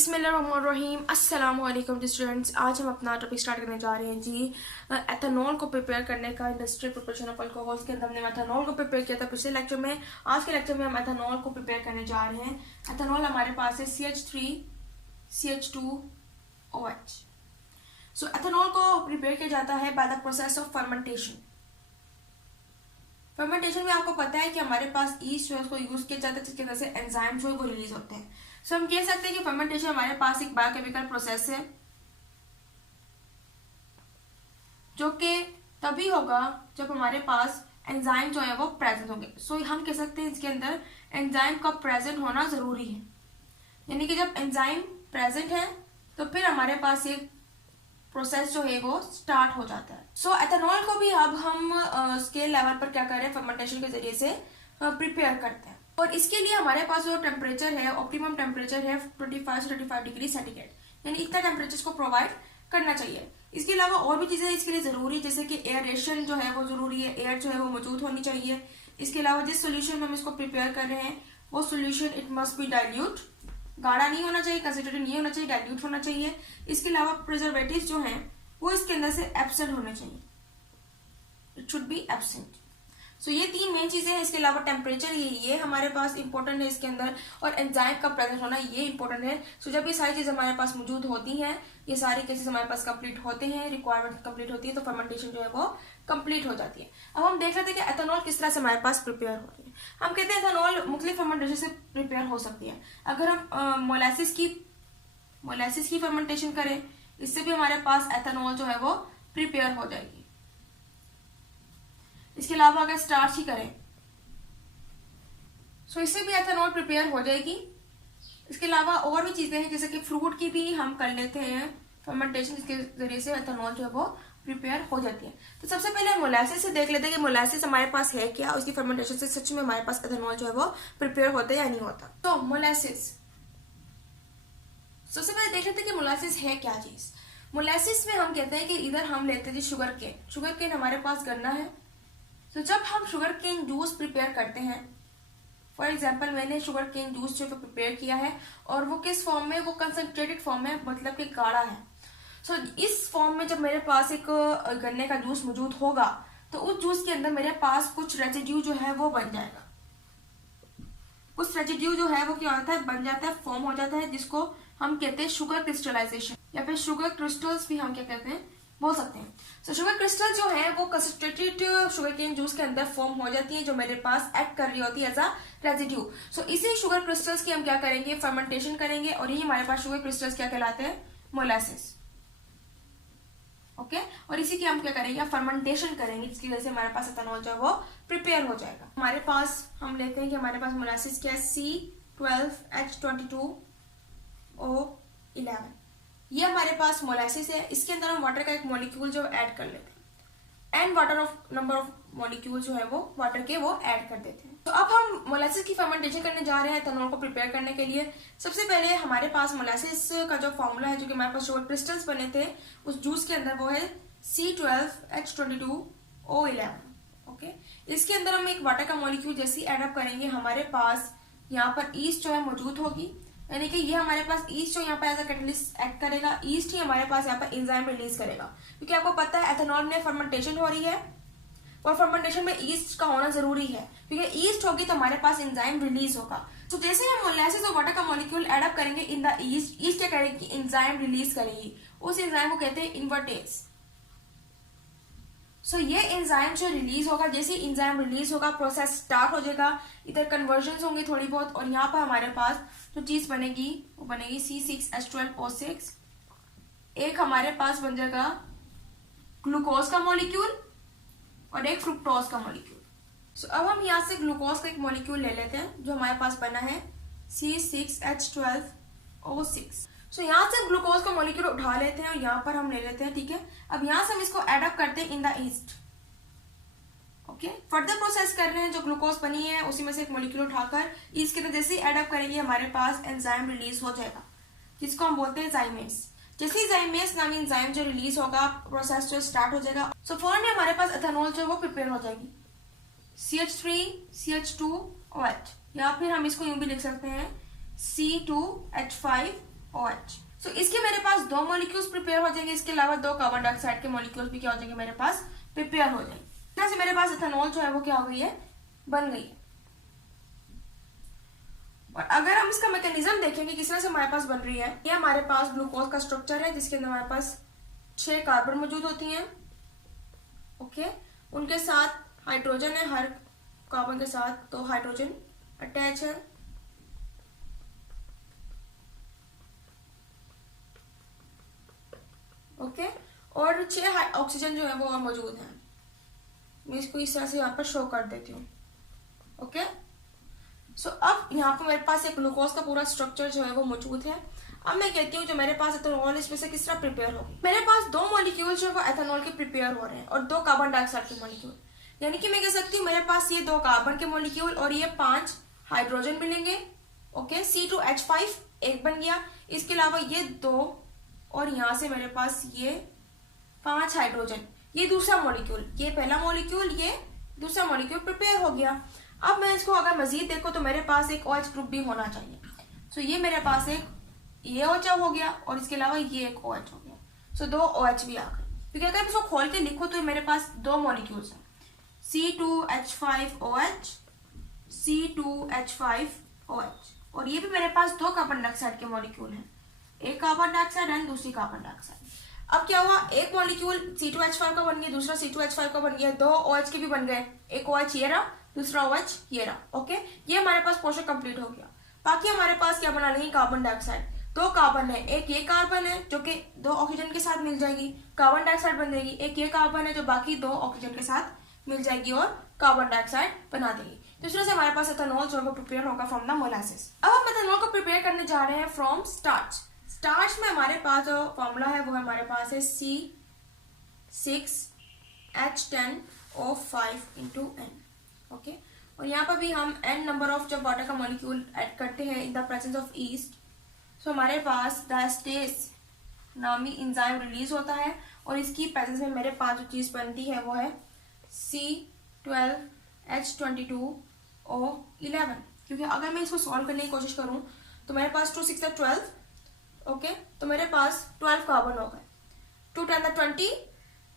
बिस्मिल्लाहिर्रहमानिर्रहीम अस्सलाम वालेकुम स्टूडेंट्स। आज हम अपना टॉपिक स्टार्ट करने जा रहे हैं जी एथेनॉल को प्रिपेयर करने का। इंडस्ट्रियल प्रिपरेशन ऑफ अल्कोहल्स के अंदर हमने एथेनॉल को प्रिपेयर किया था पिछले लेक्चर में। आज के लेक्चर में हम एथेनॉल को प्रिपेयर करने जा रहे हैं। एथेनॉल हमारे पास है CH3CH2OH। सो एथेनॉल को प्रिपेयर किया जाता है by the process of fermentation. Fermentation में आपको पता है कि हमारे पास ईस्ट को यूज किया जाता है जिसकी वजह से एंजाइम जो है वो रिलीज होते हैं। सो हम कह सकते हैं कि फर्मेंटेशन हमारे पास एक बायोकेमिकल प्रोसेस है जो कि तभी होगा जब हमारे पास एंजाइम जो है वो प्रेजेंट होंगे। सो हम कह सकते हैं इसके अंदर एंजाइम का प्रेजेंट होना जरूरी है, यानी कि जब एंजाइम प्रेजेंट है तो फिर हमारे पास एक प्रोसेस जो है वो स्टार्ट हो जाता है। सो एथेनॉल को भी अब हम स्केल लेवल पर क्या कर रहे हैं, फर्मेंटेशन के जरिए से प्रिपेयर करते हैं। और इसके लिए हमारे पास जो टेम्परेचर है, ऑप्टिमम टेम्परेचर है 25 से 35 डिग्री सेंटीग्रेड, यानी इतना टेम्परेचर को प्रोवाइड करना चाहिए। इसके अलावा और भी चीजें इसके लिए जरूरी, जैसे कि एयरेशन जो है वो जरूरी है, एयर जो है वो मौजूद होनी चाहिए। इसके अलावा जिस सोल्यूशन में हम इसको प्रिपेयर कर रहे हैं वो solution it must be dilute, गाढ़ा नहीं होना चाहिए, कंसंट्रेटेड नहीं होना चाहिए, डाइल्यूट होना चाहिए। इसके अलावा प्रिजर्वेटिव जो हैं वो इसके अंदर से एब्सेंट होने चाहिए, इट शुड बी एब्सेंट। सो ये तीन मेन चीजें हैं। इसके अलावा टेम्परेचर ये हमारे पास इंपॉर्टेंट है इसके अंदर, और एंजाइम का प्रेजेंट होना ये इंपॉर्टेंट है। सो जब ये सारी चीजें हमारे पास मौजूद होती हैं, ये सारे केसेस हमारे पास कंप्लीट होते हैं, रिक्वायरमेंट कंप्लीट होती है, तो फर्मेंटेशन जो है वो कंप्लीट हो जाती है। अब हम देख लेते हैं कि एथेनॉल किस तरह से हमारे पास प्रिपेयर हो रही है। हम कहते हैं एथेनॉल मुख्तलिफ फर्मेंटेशन से प्रिपेयर हो सकती है। अगर हम मोलासिस की फर्मेंटेशन करें, इससे भी हमारे पास एथेनॉल जो है वो प्रिपेयर हो जाएगी। इसके अलावा अगर स्टार्च ही करें सो इससे भी एथेनॉल प्रिपेयर हो जाएगी। इसके अलावा और भी चीजें हैं, जैसे कि फ्रूट की भी हम कर लेते हैं फर्मेंटेशन, इसके जरिए से एथेनॉल जो है वो प्रिपेयर हो जाती है। तो सबसे पहले मोलासिस से देख लेते हैं कि मोलासिस हमारे पास है क्या, उसकी फर्मेंटेशन से सच में हमारे पास एथेनॉल जो है वो प्रिपेयर होता है या नहीं होता। तो मोलासिस सबसे पहले देख लेते हैं कि मोलासिस है क्या चीज। मोलासिस में हम कहते हैं कि इधर हम लेते हैं शुगर केन हमारे पास गन्ना है। तो जब हम शुगर केन जूस प्रिपेयर करते हैं, फॉर एग्जाम्पल मैंने शुगर केन जूस जो प्रिपेयर किया है और वो किस फॉर्म में, वो कंसंट्रेटेड फॉर्म में, मतलब कि गाढ़ा है। सो इस फॉर्म में जब मेरे पास एक गन्ने का जूस मौजूद होगा तो उस जूस के अंदर मेरे पास कुछ रेजिड्यू जो है वो बन जाएगा। कुछ रेजिड्यू जो है वो क्या होता है, बन जाता है, फॉर्म हो जाता है, जिसको हम कहते हैं शुगर क्रिस्टलाइजेशन, या फिर शुगर क्रिस्टल्स भी हम क्या कहते हैं, बोल सकते हैं। सो शुगर क्रिस्टल जो है वो कंसंट्रेटेड शुगर केन जूस के अंदर फॉर्म हो जाती है, जो मेरे पास एक्ट कर रही होती है एज अ रेजिड्यू। सो इसी शुगर क्रिस्टल्स की हम क्या करेंगे, फर्मेंटेशन करेंगे, और यही हमारे पास शुगर क्रिस्टल्स क्या कहलाते हैं, मोलासिस। ओके और इसी की हम क्या करेंगे, फर्मेंटेशन करेंगे, जिसकी वजह से हमारे पास एथेनॉल जो है वो प्रिपेयर हो जाएगा। हमारे पास हम लेते हैं कि हमारे पास मोलासिस क्या है, C12H22O11, ये हमारे पास मोलासिस है। इसके अंदर हम वाटर का एक मॉलिक्यूल जो ऐड कर लेते हैं, एन नंबर ऑफ मॉलिक्यूल जो है वो वाटर के वो ऐड कर देते हैं। तो अब हम मोलासिस की फर्मेंटेशन करने जा रहे हैं एथेनॉल को प्रिपेयर करने के लिए। सबसे पहले हमारे पास मोलासिस का जो फॉर्मूला है, जो कि हमारे पास शुगर क्रिस्टल्स बने थे उस जूस के अंदर, वो है C12H22O11। ओके इसके अंदर हम एक वाटर का मॉलिक्यूल जैसे एडअप करेंगे, हमारे पास यहाँ पर ईस्ट जो है मौजूद होगी, यानी कि ये हमारे पास ईस्ट जो यहाँ पे एज अ कैटलिस्ट एक्ट करेगा। ईस्ट ही हमारे पास यहाँ पर एंजाइम रिलीज करेगा, क्योंकि आपको पता है एथेनॉल में फर्मेंटेशन हो रही है और फर्मेंटेशन में ईस्ट का होना जरूरी है, क्योंकि ईस्ट होगी तो हमारे पास एंजाइम रिलीज होगा। तो जैसे हम मोलासिस और वाटर का मॉलिक्यूल एडअप करेंगे इन द ईस्ट क्या करेगी, एंजाइम रिलीज करेगी। उस एंजाइम को कहते हैं इन्वर्टेज। सो ये एंजाइम जो रिलीज होगा, जैसे एंजाइम रिलीज होगा प्रोसेस स्टार्ट हो जाएगा, इधर कन्वर्जन होंगी थोड़ी बहुत, और यहाँ पर हमारे पास जो चीज बनेगी वो बनेगी C6H12O6। एक हमारे पास बन जाएगा ग्लूकोज का मॉलिक्यूल और एक फ्रुक्टोज का मॉलिक्यूल। सो अब हम यहाँ से ग्लूकोज का एक मॉलिक्यूल ले लेते हैं जो हमारे पास बना है C6H12O6। सो यहाँ से ग्लूकोज का मॉलिक्यूल उठा लेते हैं और यहाँ पर हम ले लेते हैं, ठीक है। अब यहाँ से हम इसको एडअप करते हैं in the east. Okay further process कर रहे हैं, जो ग्लूकोज बनी है उसी में से एक मॉलिक्यूल उठाकर ईस्ट के अंदर जैसे ही एडअप करेंगे हमारे पास एंजाइम रिलीज हो जाएगा, जिसको हम बोलते हैं जाइमेस। जैसे ही जाइमेस नामी एंजाइम जो रिलीज होगा, प्रोसेस जो स्टार्ट हो जाएगा, सो फौरन हमारे पास एथेनॉल जो वो प्रिपेयर हो जाएगी, CH3CH2OH, या फिर हम इसको यूं भी लिख सकते हैं C2H5 OH। सो इसके मेरे पास 2 मॉलिक्यूल्स प्रिपेयर हो जाएंगे, इसके अलावा 2 कार्बन डाइऑक्साइड के मॉलिक्यूल्स भी क्या हो जाएंगे मेरे पास प्रिपेयर हो जाएंगे। इस तरह से मेरे पास इथेनॉल जो है वो क्या हो गई है, बन गई है। और अगर हम इसका मैकेनिज्म देखेंगे किस तरह से हमारे पास बन रही है, ये हमारे पास ग्लूकोज का स्ट्रक्चर है जिसके अंदर हमारे पास 6 कार्बन मौजूद होती हैं। ओके, उनके साथ हाइड्रोजन है, हर कार्बन के साथ 2 हाइड्रोजन अटैच है। ओके, और 6 ऑक्सीजन जो है वो मौजूद है। मैं इसको इस तरह से यहाँ पर शो कर देती हूँ। ओके, सो अब यहाँ पर मेरे पास एक ग्लूकोज का पूरा स्ट्रक्चर जो है वो मौजूद है। अब मैं कहती हूँ जो मेरे पास एथेनॉल इसमें से किस तरह प्रिपेयर होगी। मेरे पास 2 मॉलिक्यूल जो है वो एथेनॉल के प्रिपेयर हो रहे हैं और 2 कार्बन डाइऑक्साइड के मॉलिक्यूल, यानी कि मैं कह सकती हूँ मेरे पास ये 2 कार्बन के मॉलिक्यूल और ये 5 हाइड्रोजन मिलेंगे। ओके, C2H5 एक बन गया, इसके अलावा ये 2 और यहाँ से मेरे पास ये 5 हाइड्रोजन, ये दूसरा मॉलिक्यूल, ये पहला मॉलिक्यूल, ये दूसरा मॉलिक्यूल प्रिपेयर हो गया। अब मैं इसको अगर मजीद देखो तो मेरे पास एक OH ग्रुप भी होना चाहिए। सो ये मेरे पास एक ये OH हो गया और इसके अलावा ये एक OH हो गया। सो 2 OH भी आ गए, क्योंकि अगर इसको खोल के लिखो तो मेरे पास 2 मॉलिक्यूल्स हैं, C2H5OH, C2H5OH, और ये भी मेरे पास 2 कार्बन डाइऑक्साइड के मॉलिक्यूल हैं, एक कार्बन डाइऑक्साइड एंड दूसरी कार्बन डाइऑक्साइड। अब क्या हुआ, एक मॉलिक्यूल C2H5 का बन गया, दूसरा C2H5 का बन गया, 2 OH के भी बन गए, एक OH ये रहा, दूसरा OH ये रहा। ओके, ये हमारे पास पोर्शन कंप्लीट हो गया। बाकी हमारे पास क्या बना लेंगे, कार्बन डाइऑक्साइड। 2 कार्बन है, एक ये कार्बन है जो कि 2 ऑक्सीजन के साथ मिल जाएगी, कार्बन डाइऑक्साइड बन जाएगी, एक ये कार्बन है जो बाकी 2 ऑक्सीजन के साथ मिल जाएगी और कार्बन डाइऑक्साइड बना देगी। तो इस तरह से हमारे पास एथेनॉल जो है प्रिपेयर होगा फ्रॉम द मोलासिस। अब हम एथेनॉल को प्रिपेयर करने जा रहे हैं फ्रॉम स्टार्च। स्टार्च में हमारे पास जो फॉर्मूला है वो हमारे पास है C6H10O5 ओके, और यहाँ पर भी हम n नंबर ऑफ जब वाटर का मॉलिक्यूल ऐड करते हैं in the presence of yeast, so हमारे पास डायस्टेस नामी एंजाइम रिलीज होता है और इसकी प्रेजेंस में मेरे पास जो चीज बनती है वो है C12H22O11। क्योंकि अगर मैं इसको सॉल्व करने की कोशिश करूं तो मेरे पास 2 6 12, ओके, तो मेरे पास 12 कार्बन हो गए, 2 10 20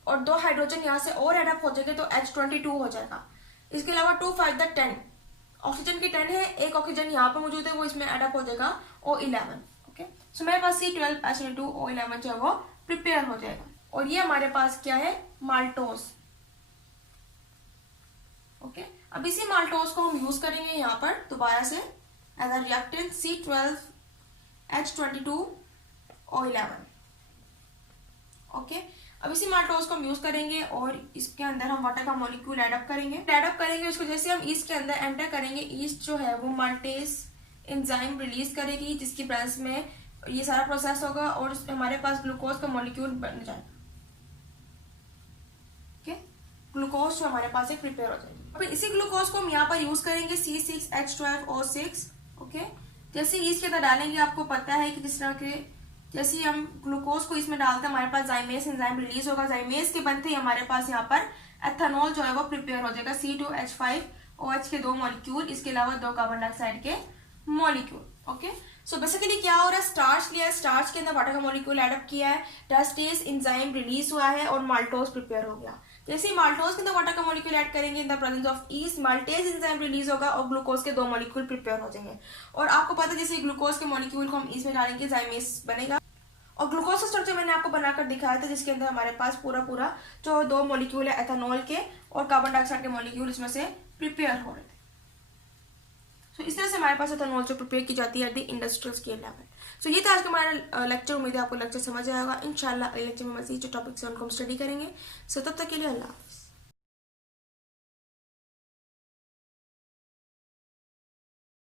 और 2 हाइड्रोजन यहाँ से और एडअप हो जाएंगे तो H22 हो जाएगा। इसके अलावा 2 5 10 ऑक्सीजन की 10 है, एक ऑक्सीजन यहाँ पर मौजूद है वो इसमें एडअप हो जाएगा O11। ओके, सो मेरे पास C12H22O11 जो है वो प्रिपेयर हो जाएगा। और ये हमारे पास क्या है, माल्टोज। ओके, अब इसी माल्टोज को हम यूज करेंगे यहाँ पर दोबारा से as a reactant C12H22O11। Okay, अब इसी माल्टोज को हम यूज करेंगे और इसके अंदर हम वाटर का मॉलिक्यूल एडअप करेंगे। उसको जैसे हम ईस्ट के अंदर एंटर करेंगे, ईस्ट जो है वो माल्टेज एंजाइम रिलीज करेगी जिसकी प्रेजेंस में ये सारा प्रोसेस होगा और हमारे पास ग्लूकोज का मॉलिक्यूल बन जाएगा। ओके, ग्लूकोज जो हमारे पास एक प्रिपेयर हो जाएगी। अब इसी ग्लूकोज को हम यहाँ पर यूज करेंगे C6H12O6। ओके, जैसे ईस्ट के अंदर डालेंगे आपको पता है कि जिस तरह के जैसे हम ग्लूकोज को इसमें डालते हैं हमारे पास जाइमेस एंजाइम रिलीज होगा, जाइमेस के बनते ही हमारे पास यहाँ पर एथेनॉल जो है वो प्रिपेयर हो जाएगा, C2H5OH के 2 मॉलिक्यूल, इसके अलावा 2 कार्बन डाइऑक्साइड के मॉलिक्यूल। ओके, सो बेसिकली क्या हो रहा है, स्टार्च लिया है, स्टार्च के अंदर वाटर का मॉलिक्यूल एडअप किया है, डायस्टेस एंजाइम रिलीज हुआ है और माल्टोज प्रिपेयर हो गया। जैसे ही माल्टोज के अंदर वाटर का मॉलिक्यूल ऐड करेंगे इन the presence of east, maltase enzyme release होगा और ग्लूकोज के 2 मॉलिक्यूल प्रिपेयर हो जाएंगे। और आपको पता है जैसे ग्लूकोज के मॉलिक्यूल को हम ईस्ट में डालेंगे जाइमेस बनेगा। और ग्लूकोज का स्ट्रक्चर मैंने आपको बनाकर दिखाया था जिसके अंदर हमारे पास पूरा जो 2 मॉलिक्यूल है एथेनॉल के और कार्बन डाइऑक्साइड के मॉलिक्यूल इसमें से प्रिपेयर हो रहे थे। सो इस तरह से हमारे पास एथेनॉल जो प्रिपेयर की जाती है at the industrial scale level. So ये था आज का हमारा लेक्चर। उम्मीद है आपको लेक्चर समझ आएगा। इंशाल्लाह अगले लेक्चर में मजीद जो टॉपिक्स हैं उनको हम स्टडी करेंगे। सो तब तक के लिए अल्लाह हाफिज़।